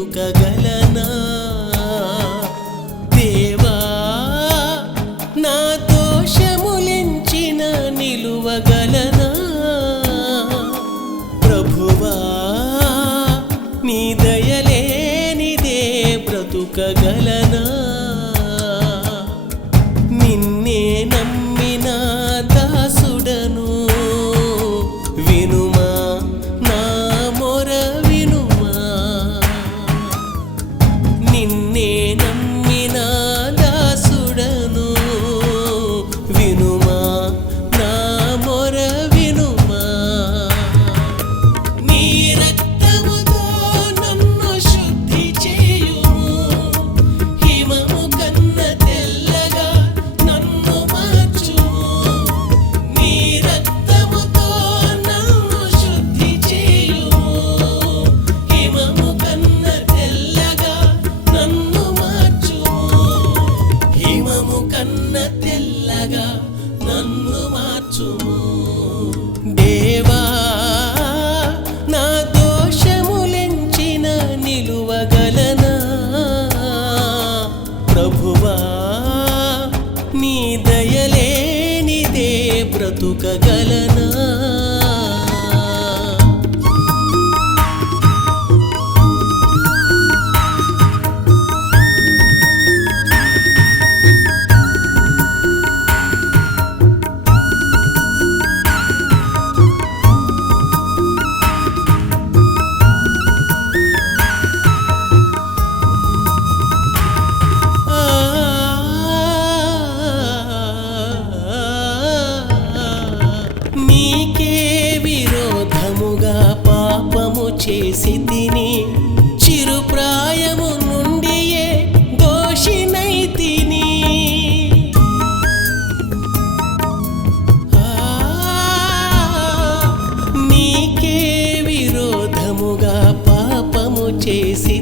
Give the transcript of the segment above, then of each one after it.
బ్రతుకగలనా దేవా నా దోషములించిన నిలువగలనా? ప్రభువా నీ దయలేనిదే బ్రతుకగలనా? నిన్నే నమ్మ చేసి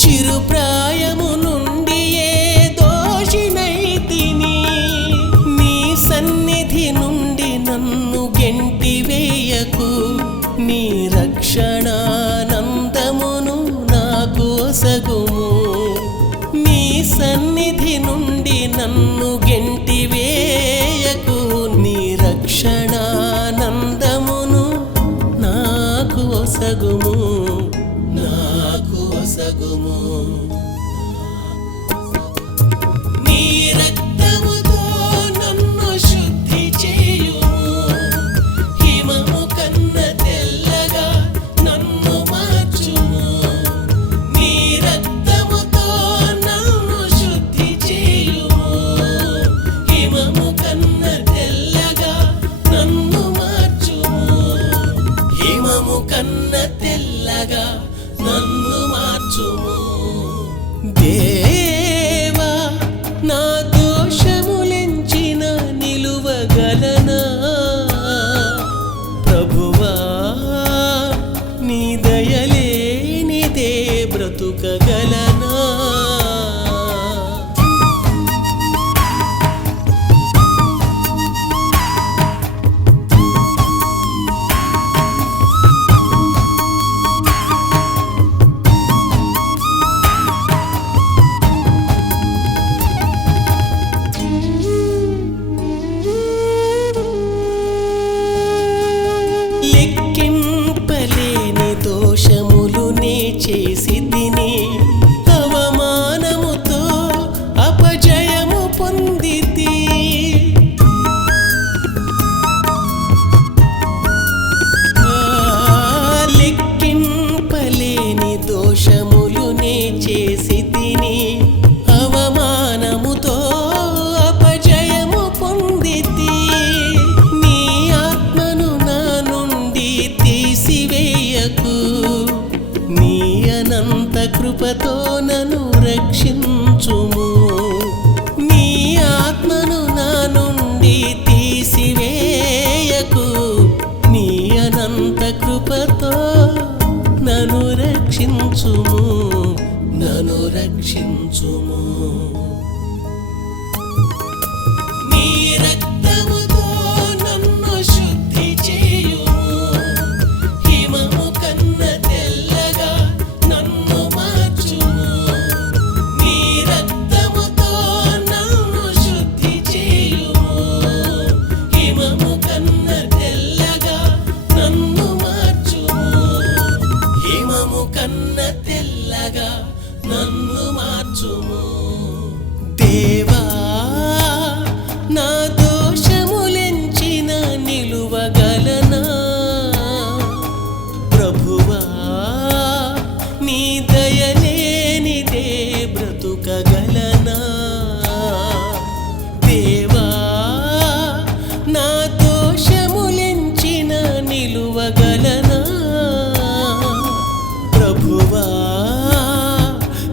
చిరుప్రాయము నుండి ఏ దోషినైతిని నీ సన్నిధి నుండి నన్ను గెంటి వేయకు. నీ రక్షణానందమును నాకు ఒసగుము నాకు నీ మార్చుము దేవా నా దోషములెంచిన నిలువగలనా? ప్రభువా నీ దయలేనిదే బ్రతుకగలనా? చేసి తిని అవమానముతో అపజయము పొందితి. ఆ, లెక్కింపలేని దోషములు నే చేసి నీ అనంత కృపతో నన్ను రక్షించుము. నీ ఆత్మను నా నుండి తీసివేయకు. నీ అనంత కృపతో నన్ను రక్షించుము. నన్ను రక్షించుము. నీ రక్తము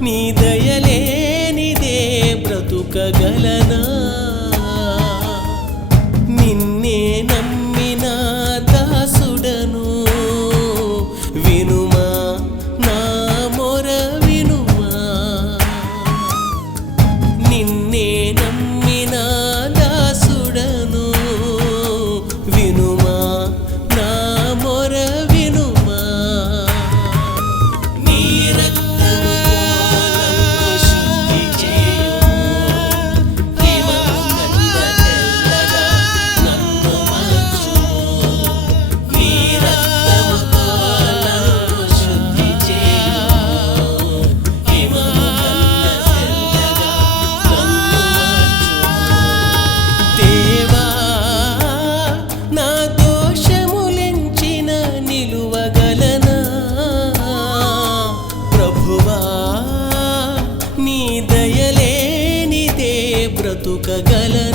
నీ దయలేనిదే బ్రతుకగలనా? నీ దయలేనిదే బ్రతుకగలనా